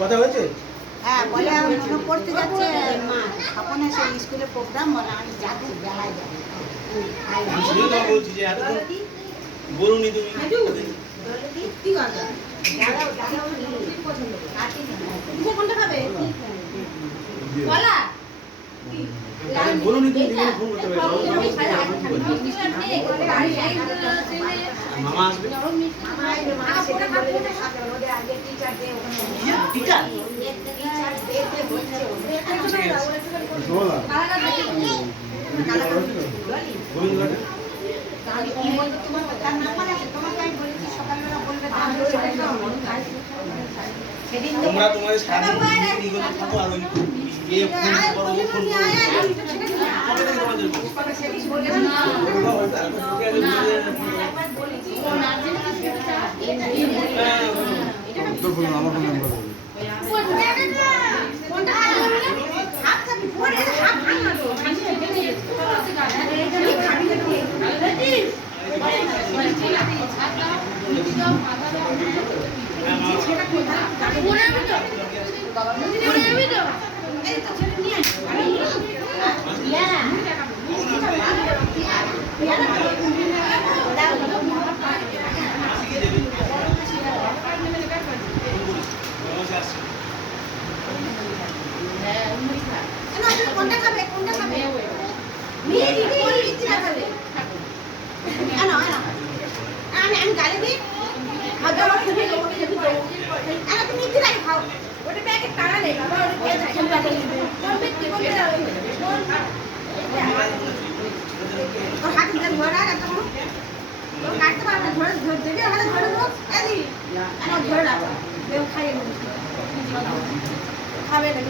কথা হয়েছে? হ্যাঁ বলে মনে পড়তে যাচ্ছে মা স্বপনে সেই স্কুলে প্রোগ্রাম বলে আমি যাচ্ছি বেলায় যাবো। বলছি যে বলুনি তুমি কোনটা খাবে বলুনি তুমি ফোন করতে পারবে মামা আসবে টিচার তোমরা তোমাদের সারাদিন থাকো আর ওই ফোন করো ফোন কোনটা খাবে কোনটা খাবে আমি গালে দিই তুমি ইচ্ছে লাগে খাও ওটা ব্যাগে টানা নেই বাবা ওটা খেলবা ওর হাত ধরে ধরে রাখো ওর কাটতে পারবে না ধরে ধরে দেবে হাতে ধরে দেবো এদি আমার ধরে রাখো কেউ খাইয়ে খাবে না